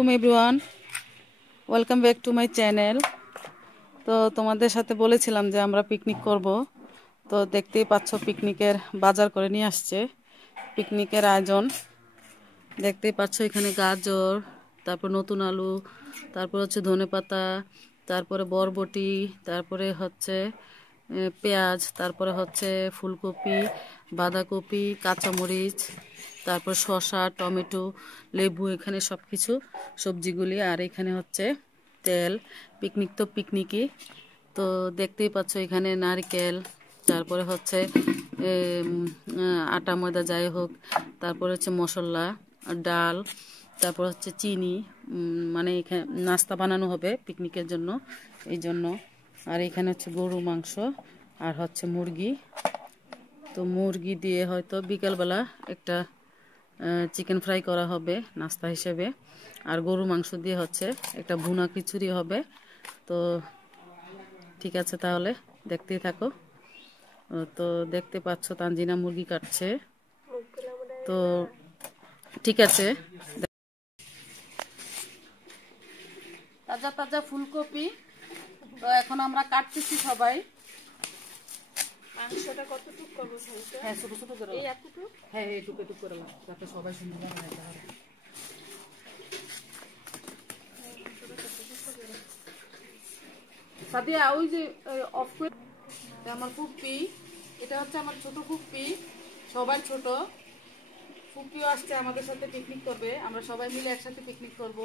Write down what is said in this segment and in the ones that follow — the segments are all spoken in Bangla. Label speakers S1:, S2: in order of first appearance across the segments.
S1: আলাইকুম everyone welcome back to my channel তো তোমাদের সাথে বলেছিলাম যে আমরা পিকনিক করব। তো দেখতেই পাচ্ছ পিকনিকের বাজার করে নিয়ে আসছে। পিকনিকের আয়োজন। দেখতেই পাচ্ছ এখানে গাজর, তারপর নতুন আলু, তারপর হচ্ছে ধনেপাতা তারপরে বরবটি, তারপরে হচ্ছে পেঁয়াজ, তারপরে হচ্ছে ফুলকপি বাঁধাকপি, কাঁচামরিচ, তারপর শসা, টমেটো, লেবু, এখানে সব কিছু সবজিগুলি। আর এখানে হচ্ছে তেল, পিকনিক তো পিকনিকই। তো দেখতেই পাচ্ছ এখানে নারকেল, তারপরে হচ্ছে আটা, ময়দা, যাই হোক, তারপরে হচ্ছে মশলা, ডাল, তারপর হচ্ছে চিনি মানে এখানে নাস্তা বানানো হবে পিকনিকের জন্য এই জন্য আর এখানে হচ্ছে গরু, মাংস, আর হচ্ছে মুরগি। তো মুরগি দিয়ে হয়তো বিকালবেলা একটা চিকেন ফ্রাই করা হবে নাস্তা হিসেবে। আর গরু মাংস দিয়ে হচ্ছে একটা ভুনা খিচুড়ি হবে। তো ঠিক আছে তাহলে, দেখতেই থাকো। তো দেখতে পাচ্ছ তানজিনা মুরগি কাটছে। তো ঠিক আছে। তাজা তাজা ফুলকপি। তো এখন আমরা কাটতেছি সবাই।
S2: মাংসটা কতটুকু করব সাইজটা
S1: হ্যাঁ ছোট ছোট করে
S2: এই এতটুকু
S1: হ্যাঁ করে যাতে সবাই সুন্দর খাইতে সাদিয়া ওই যে অফ করে আমার ফুপ্পি এটা হচ্ছে আমার ছোট ফুপ্পি সবাই ছোট। ফুপ্পিও আসছে আমাদের সাথে পিকনিক করবে। আমরা সবাই মিলে একসাথে পিকনিক করব।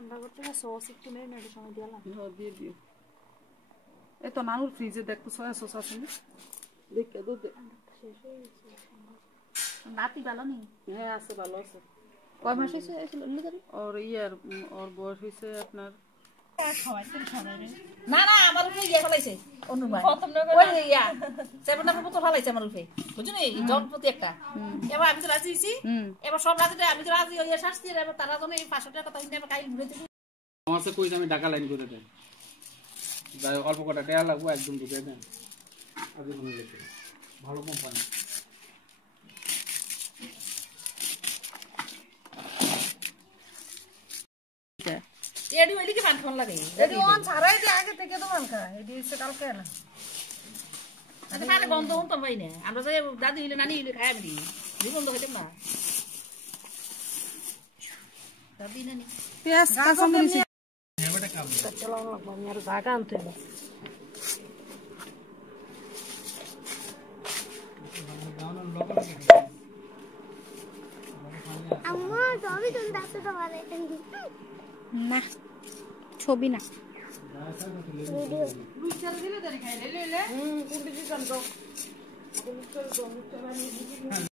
S2: আমরা করতে না সস একটু মেরে সময় দিলাম
S1: দিয়ে দিও। এই তো নানুর ফ্রিজে দেখতো সয়া সস আছে না? দেখে দুধ
S2: নাতি ভালো নেই?
S1: হ্যাঁ আছে ভালো আছে।
S2: কয় মাস হয়েছে
S1: ওর ইয়ার ওর বয়স হয়েছে আপনার
S3: না না আমার উপরে ইয়ে ফেলাইছে। অনুমান ওই ইয়া সেভেন আপের মতো ফেলাইছে আমার উপরে। বুঝলি? নি জনপতি একটা। এবার আমি তো রাজি হয়েছি এবার সব রাজি আমি তো রাজি হইয়া শাস্তি এবার তারা জন্য এই পাঁচশো টাকা তাই এবার কাইল ঘুরে দিবি
S4: আমার সে কইছে আমি ঢাকা লাইন করে দেন। যাই অল্প কটা টাকা লাগবো একদম ঢুকে দেন। ভালো কোম্পানি
S3: এডি হইলে কি মান ফোন লাগে আচ্ছা, খালে গন্ধ হন পাই না। আমরা যে দাদি হইলে নানি হইলে খাই আমি দিই গন্ধ হইতাম না। দাদি নানি।
S1: পেঁয়াজ কাঁচামরিচ।
S5: আম্মা ছবি তুলতে আসতে তো ভালো
S2: না ছবি না
S1: তাই আমার কয় নানু আমার কয় গোসল ছবি না। বলে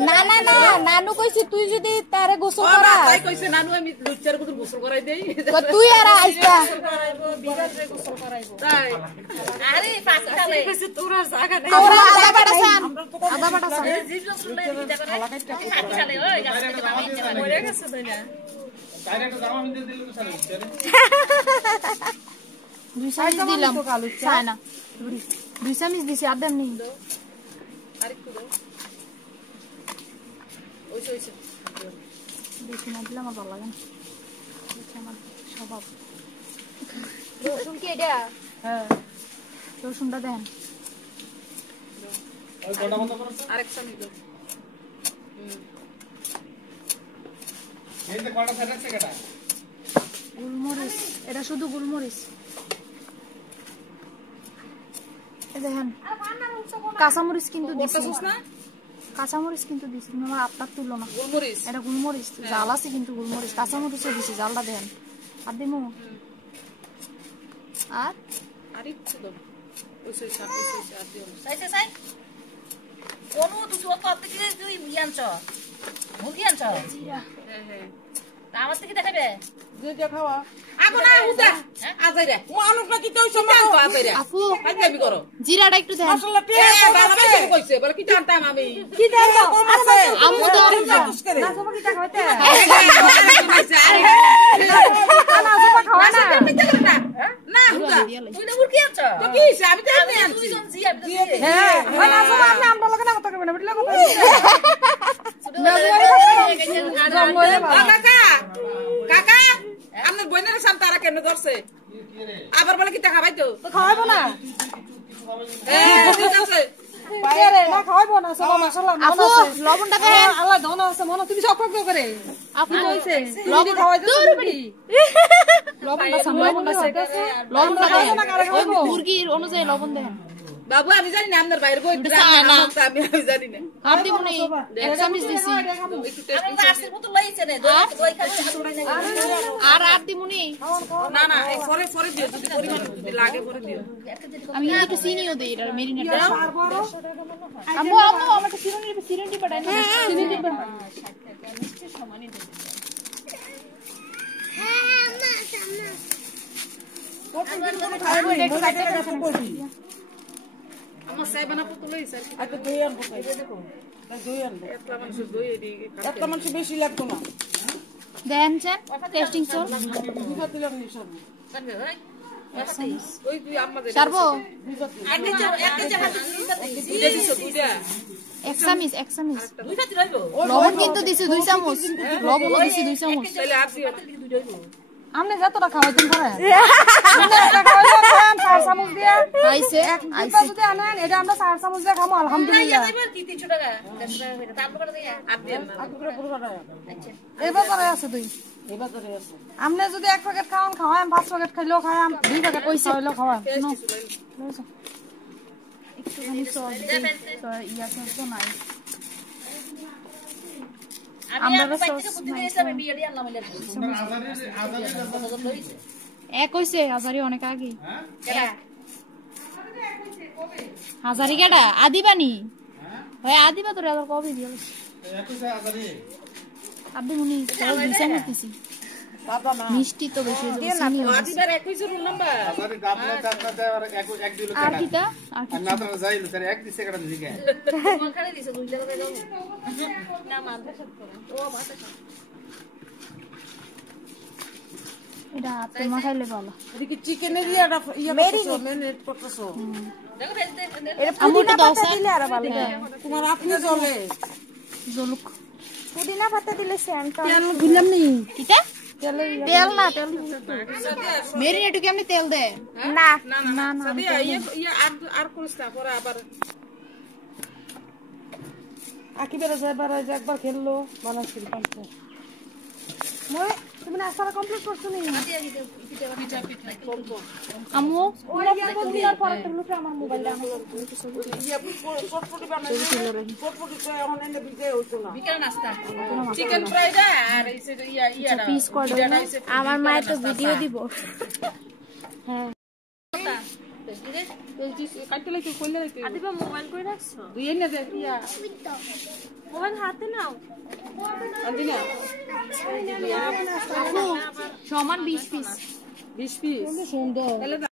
S2: না না না নানু কইছি। তুই যদি তারে গোসল করা
S1: তাই কইছে নানু আমি লুচ্চার কত গোসল করাই দেই।
S2: তুই আর আইসা
S1: তাই।
S3: আরে পাঁচ খালে
S2: তোরা আদা বাটা সান আদা বাটা সান
S3: জীবজন্তু লইয়া দিতে পারে পাঁচ খালে ওই গাছ থেকে বাবা দিতে পারে মরে গেছে
S4: তাই একটা জামা মিলতে দিলে তো সারা
S2: দুই চামিচ দিলাম। চায় না। দুই চামিচ দিছি আর দেন নেই
S1: আরেকটু দাও। ওইসে ওইসে।
S2: বেশি না দিলে আমার ভালো লাগে না। আমার স্বভাব।
S5: রসুন কি এটা?
S1: হ্যাঁ।
S2: রসুনটা দেন।
S4: ওই কটা বন্ধ করো?
S1: আরেক চামচ দাও।
S4: এই যে কটা সেট কেটা
S2: গুলমরিচ। এটা শুধু গুলমরিচ এই দেখেন কাঁচামরিচ কিন্তু দিছি
S1: না।
S2: কাঁচামরিচ কিন্তু দিছি তুমি আমার আপনার তুলো না।
S1: গোলমরিচ?
S2: এটা গুলমরিচ জাল আছে কিন্তু গুলমরিচ। কাঁচামরিচও দিছি জালটা দেখেন। আর দিমু? আর?
S3: কোন তুই কত থেকে তুই ইয়ে আনছ? মুরগি আনছ?
S1: হ্যাঁ হ্যাঁ।
S3: আমার থেকে দেখাবে
S1: যে যে আগো না আজাই রে মানুষ না কি কইছো মা আজাই রে
S2: আপু
S1: আমি করো
S2: জিরাটা একটু দেন
S1: মশলা পেঁয়াজ বাবা কইছে বলে কি জানতাম আমি কি
S2: আমু দেন
S1: না
S2: দিয়া লাই
S3: তুই না মুরগি আনছ
S1: তো কি হইছে? আমি তো এমনি আনছি।
S3: দুইজন জি আমি তো জি
S1: হ্যাঁ,
S6: না সব আপনি আমরা লগে না কথা কইবেন বিটলা কথা
S1: ও কাকা কাকা বোনের সামনে তারা কেন ধরছে। আবার বলে কি টাকা পাইতো
S6: তো? খাওয়াবো না।
S2: সাম লবণ দেখেন
S1: বাবু আমি জানি না আপনার বাইরে বই। আমি আমি জানি না।
S2: আর দিব নি এক চামচ দিছি।
S3: আমি তো আসির মতো লইছে নে দই
S2: আর আর দিব নি
S1: না না এই পরে পরে দিও যদি পরিমাণ যদি লাগে পরে দিও।
S2: আমি একটু চিনিও দেই এটা মেরিনেট দাও আম্মু আম্মু আমাকে চিনি দিবে ডাই না চিনি দিবে
S1: আমার সাইবানা পুতুল হইছে
S6: আচ্ছা দই আনব তাই দেখো দই আনব
S1: দই এদি
S6: একটা মানুষ বেশি লাগতো না
S2: দেন চেন টেস্টিং সল
S6: দুইবার দিলাম সব
S1: ওই তুই আম্মা
S2: সারবো
S1: একটা চা একটা চা হাতে দুইটা দিছো দুইটা
S2: এক চামচ এক চামচ
S3: দুই খাতি রইব
S2: লবণ কিন্তু দিছি দুই চামচ দিছি দুই চামচ
S6: আপনি যতটা খাওয়াইতেন খাওয়াইলে চার চামচ দিয়ে। একটা যদি আনেন এটা আমরা চার চামচ দিয়ে আলহামদুলিল্লাহ।
S3: এবার কি 300 টাকা। 150 টাকা করে তারপর দিয়া
S1: আর দিও না
S6: আর টুকরা পুরো টাকা এই বাজারে আছে তুই আপনি যদি এক প্যাকেট খাওয়ান খাওয়ান পাঁচ প্যাকেট খাইলেও খাওয়ান দুই প্যাকেট পয়সা। হইলেও
S2: একটুখানি সস ইয়া সস তো নাই
S3: আমি আর বাইতে বুদ্ধি দিয়েছি আমি বিয়ে দিয়ে আনলাম এলে
S2: এক হইছে হাজারি অনেক আগে। হাজারি কেটা আদিবানি হয় আদিবা তোর কবে দিয়ে আদি মুনি দিছি মিষ্টি তো বেশি আর আর
S3: তোমার
S2: এটা মাখাইলে ভালো।
S6: এদিকে চিকেনের ইয়েটা ইয়ে করতেছো মেরিনেট করতেছো।
S3: দেখো ফেলতে
S2: আমু একটু দাও স্যার।
S6: তোমার আপনি চলে
S2: জলুক।
S7: পুদিনা পাতা দিলে সেন্টটা
S6: তেল দিলাম নি?
S2: কিটা? তেল না তেল কেমনি তেল দে?
S7: না।
S2: না না
S1: ইয়ে ইয়ে আর আর করিস না পরে আবার।
S6: আকি বেড়ে যায় একবার খেললো বানাচ্ছিল পাঁচটা মই তুমি নাস্তাটা কমপ্লিট করছ নি?
S2: আমু
S6: ইয়ে চটপটি বানাইলে চটপটি তো এখন এনে বিজে হইতো না
S3: বিকেল নাস্তা।
S1: চিকেন ফ্রাই আর এই যে ইয়া
S2: পিস করে।
S7: আমার মায়ের তো ভিডিও দিব।
S6: কাটতে লাগতে কইলে লাগতে
S7: আদিবা মোবাইল করে রাখছো
S6: দুই এনে দে ইয়া
S7: মোবাইল হাতে নাও
S6: না
S2: সমান বিশ পিস
S6: বিশ পিস সুন্দর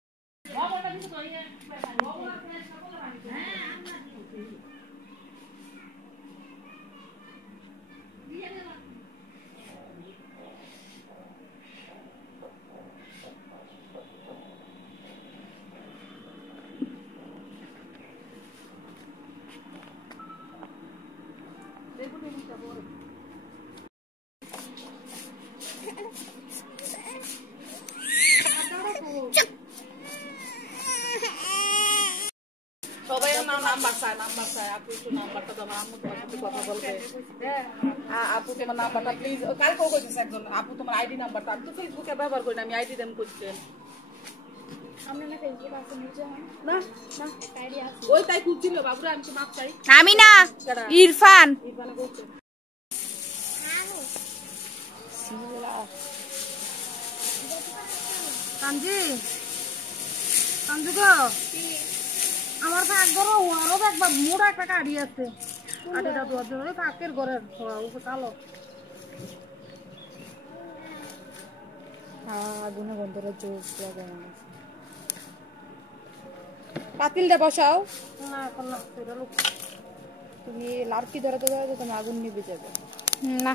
S1: সবাই আমার নাম্বার চায় নাম্বার চায়। আপু একটু নাম্বারটা দাও আম্মু তোমার সাথে কথা বলবে। হ্যাঁ আপু তোমার নাম্বারটা প্লিজ কালকেও কইতেছে একজন আপু তোমার আইডি নাম্বারটা। আমি তো ফেসবুকে ব্যবহার করি না আমি আইডি দেন করছেন না না তাই খুঁজছিল বাবুরা আমি তো
S7: আমি না ইরফান
S1: ইরফানে করছে
S6: কাঞ্জি? কাঞ্জি গো? আমার কাক ঘর আরও একবার মোড়া একটা কাড়ি আছে। কাঠিটা দোয়ার জন্য ওই কাকের ঘরের উপর কালো।
S2: আগুনে গন্ধরা জোস লাগে
S6: পাতিলটা বসাও। না এখন
S2: তুমি লাড়কি ধরাতে ধরাতে তুমি আগুন নিভে যাবে।
S7: না।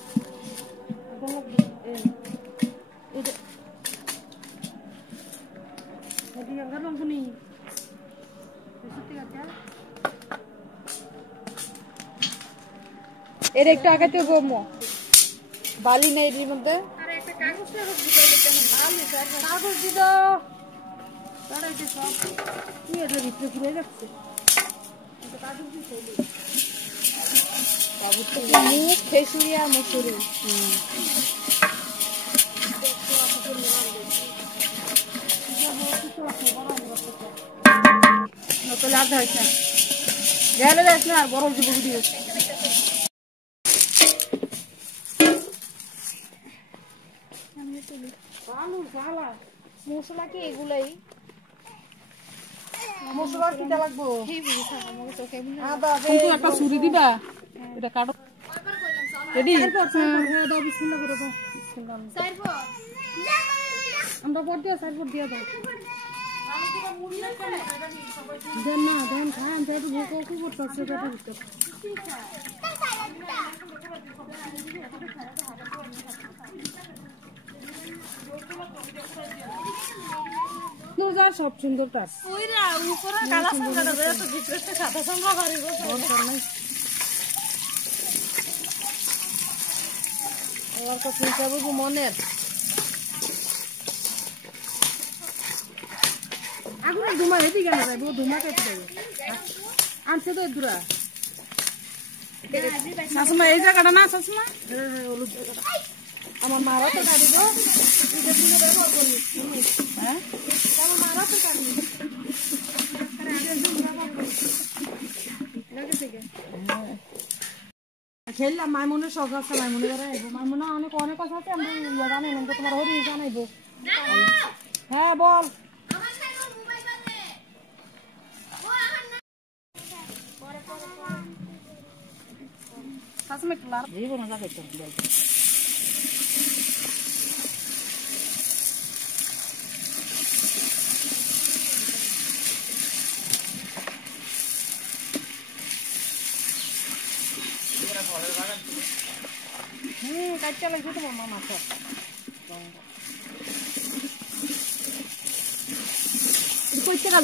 S2: এর একটু আগাতে গমো বালি নেই এর মধ্যে।
S6: কাগজ দিত। তাড়াইতে সব কি এটা ভিতরে ঘুরে যাচ্ছে?
S2: মুখ খেসুরি আর মুসুরি
S6: নকল আর ধাইছ গেলে যাস না ভালো ভালো
S2: মশলা কি এগুলাই?
S6: মশলা কিটা লাগবো? আদা
S1: কিন্তু একটা ছুরি দিবা? এটা কাটো। রেডি
S6: হ্যাঁ। দাও বিসমিল্লাহ করে দাও। বিসমিল্লাহ। আমরা পর দিও সাইড পর দিয়ে দাও। দেন না দেন কি করতেছে পেটের ভিতর সব সুন্দর কাজ মনের। আগুন ধুমা হেঁটে কেন যাইব ধুমা কেটে যাবে আনছে তো দূরা।
S1: শাশুমা এই জায়গাটা না শাশুমা।
S6: আমার মারা তো কাটিব
S1: হ্যাঁ
S6: আমার মারা তো কাটিব খেললাম মাইমনের শখ আছে মাইমনে বেড়া আইব মাইমনে অনেক অনেক কথা আছে আমরা ইয়া জানাই না তোমার হরি জানাইব হ্যাঁ বল।
S1: লাড়া
S6: জীবন লাগাইতো হুম কাটতে লাগছে মামা
S3: কইতে কাল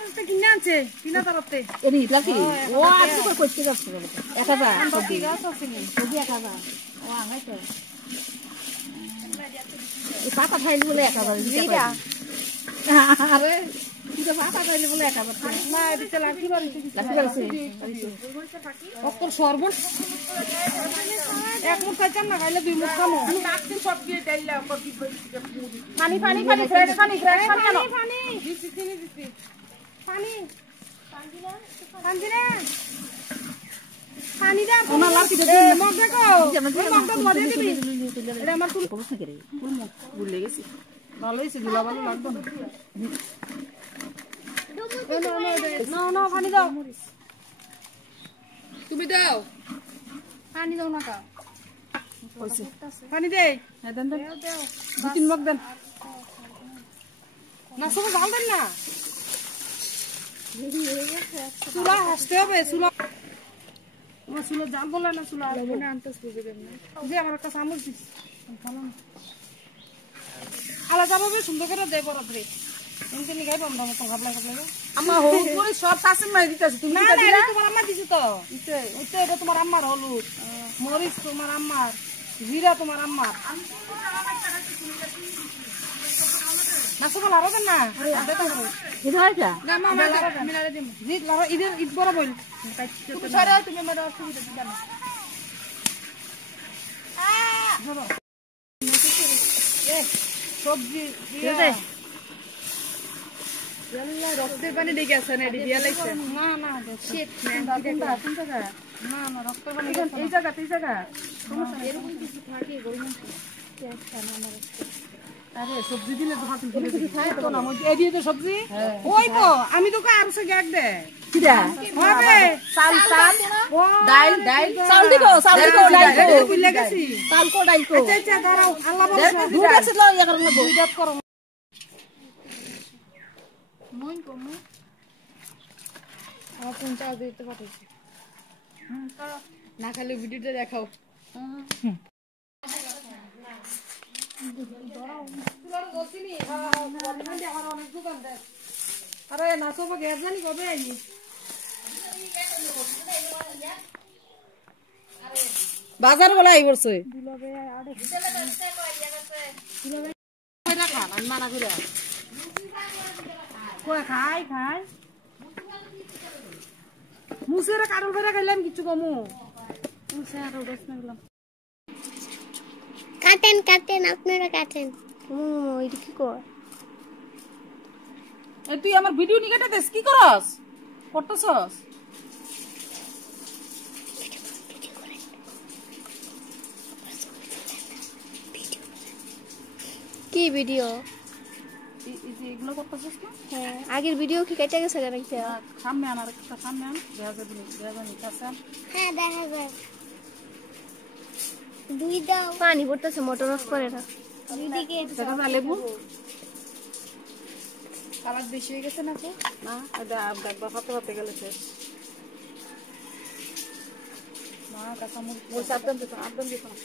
S6: তারতে কিনে আনছে কিনা তারতে
S3: ইতলা কি ও কইতে যাচ্ছে বলে
S6: আছে সিনি
S3: সবজি ও এই পাতা খাইলে বলে এক হাজার দিতে আরে।
S6: অক্কর সর্বন এক মুঠ খাইতাম না খাইলে দুই মুঠ খামো।
S1: সব দিয়ে ডাইলা অকর কি
S6: পানি পানি পানি ফ্রেশ পানি ফ্রেশ পানি কেন? পানি দিছি চিনি দিছি। পানি। পানি পানি দা। ওনা লাঠি দে মগ দেখো মগ দা মরে দিবি। এটা আমার তুল
S1: ভুলে গেছি
S6: ভালো হইছে দুলা ভালো লাগবে না না না পানি দাও।
S1: তুমি দাও।
S6: পানি দাও না কা। পানি দে।
S1: হ্যাঁ দেন দেন। দু তিন মগ দেন।
S6: না সব জাল দেন না। চুলা হাসতে হবে চুলা। আমার চুলা জাল বলে না চুলা না আনতে যে আমার একটা চামচ দিস। আলা যাবে সুন্দর করে দে বরাবরে এমনি নিগাই পাম মতো ভাবলা ভাবলা
S1: আমার হলুদ করে সব শাশুড়ি মাই দিতেছে তুমি
S6: না না তোমার আম্মা দিছে তো। ইতে ইতে এটা তোমার আম্মার হলুদ। মরিচ তোমার আম্মার জিরা তোমার আম্মার। না সব লারো দেন না। দে তো করো।
S3: এটা হইছা
S6: না মা মা আমি দিম। জিত লারো ইদের ঈদ বড় বল। তুমি সরে তুমি আমার অসুবিধা দিবা না। ধরো। সবজি দিয়া।
S2: রক্তের পানি দেখে আছে না এটি? দিয়া লাগছে?
S6: না না শীত কোনটা কোনটা কোন জায়গা না না রক্ত পানি এই জায়গা এই জায়গা।
S2: এরকম কিছু থাকে গরম
S1: আরে সবজি দিলে তো হাতে দিলে তো খায় তো না মধ্যে দিয়ে তো সবজি? ওই তো আমি তোকে আর সে গ্যাগ দে। হবে।
S3: চাল চাল।
S1: ও
S3: ডাইল ডাইল। চাল দিকো চাল দিকো ডাইল কো
S1: এই বুঝলে গেছি
S3: চাল কো ডাইল কো।
S1: আচ্ছা আচ্ছা দাঁড়াও আল্লাহ ভরসা
S3: দুধ আছে লো ইয়া করো
S1: দুধ করো।
S2: মই কমু? আমার ফোন চার্জ দিতে পাঠাইছি। না খালি ভিডিওটা দেখাও।
S1: আরে নাচো বা গ্যাস জানি কবে আইনি
S3: বাজার বলা আই বলছে
S1: কই খাই খাই। মুসের কাটল ফেরা খাইলাম কিছু কমু। মুসে আর উদাস না গেলাম
S5: কাটেন কাটেন আপনারা কাটেন। ও এটা কি কর?
S1: এই তুই আমার ভিডিও নি কেটে দেস কি করস? করতেছস?
S5: কি ভিডিও?
S1: এগুলো করতেছস না?
S5: হ্যাঁ। আগের ভিডিও কি কেটে গেছে কেন কি
S1: সামনে আন আর একটা সামনে আন। দেখা যাবে দেখা যাবে আন।
S5: হ্যাঁ দেখা যায় দুই দাও। পানি পড়তেছে মোটর অফ করে না। দুইদিকে
S1: দেখা যায় লেবু?
S2: কালার বেশি হয়ে গেছে না তো
S1: না এটা দেখবা হাতে হাতে গেলে শেষ।
S2: মা কাঁচা মুখ
S1: মুই সাবধান দিত আবদান দিত না।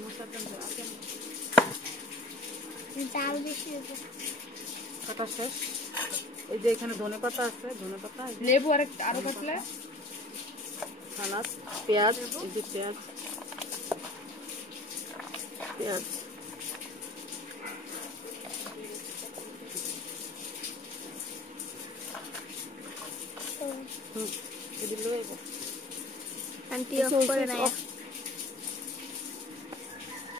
S1: মুই সাবধান দিত কাটা শেষ। এই যে এখানে ধনে পাতা আছে ধনে পাতা
S2: লেবু আর আরও কাটলে
S1: সালাদ পেঁয়াজ এই যে পেঁয়াজ। পেঁয়াজ। হুম এদিকে
S5: আন্টি অফ করে না
S1: অফ